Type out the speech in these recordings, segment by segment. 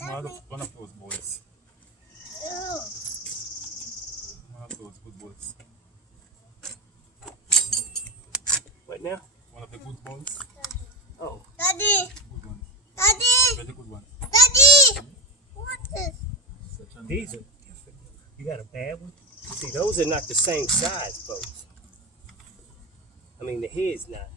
One of those boys. One of those good boys. What now? One of the good boys. Oh. Daddy. Good ones. Daddy. Very good ones. Daddy. What is? These are different. You got a bad one? See, those are not the same size, folks. I mean, the head's not.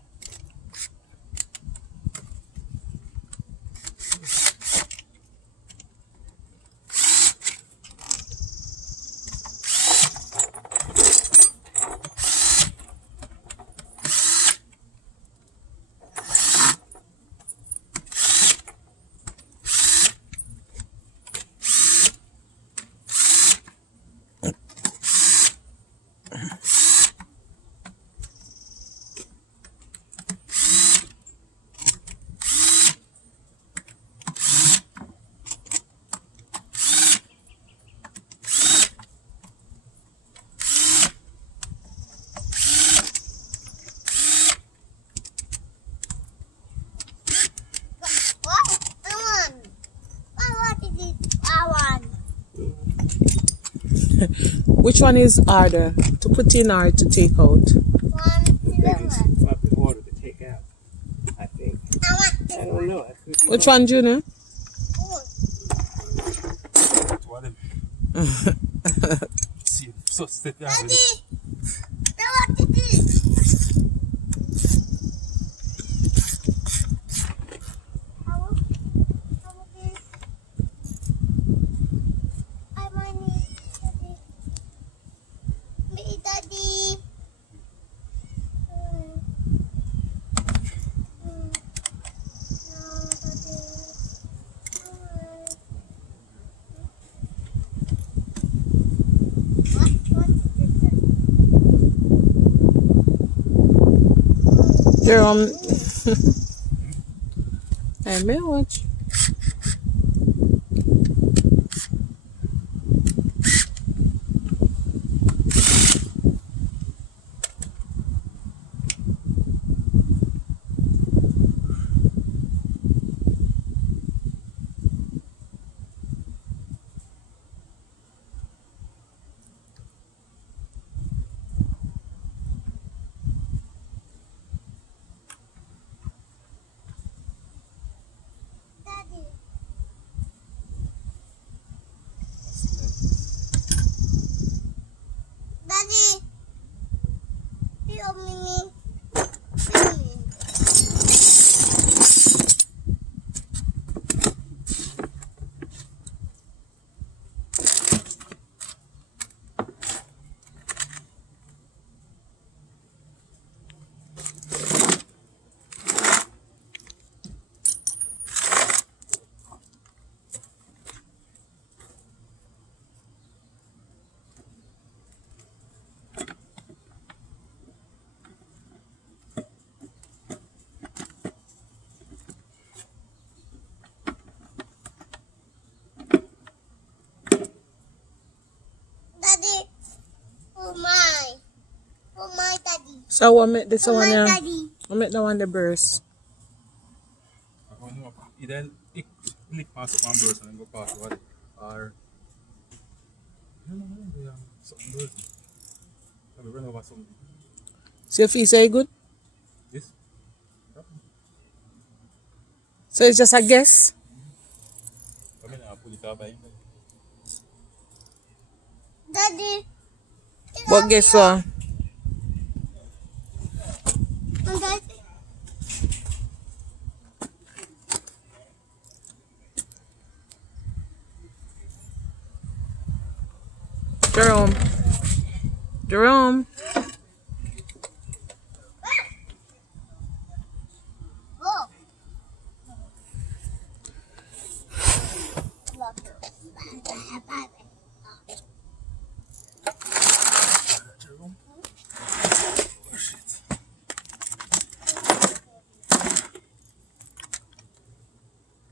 Which one is harder to put in or to take out? It's probably harder to take out, I think. I don't know. I could be Which wrong. one, Junior? Two of them. See, so sit down. Daddy. What is this? Daddy. Jerome. I may watch. Daddy. Help me. Daddy. Oh my. Oh my daddy. So what make this Oh one my here? daddy. What make that one the burst? Either ik lick past one person and go past what, or I don't know, something good. Have we run over something? So your feet say good? This? So it's just a guess? I mean, I'll put it up by him. Daddy. But guess what? Daddy. Jerome. Jerome.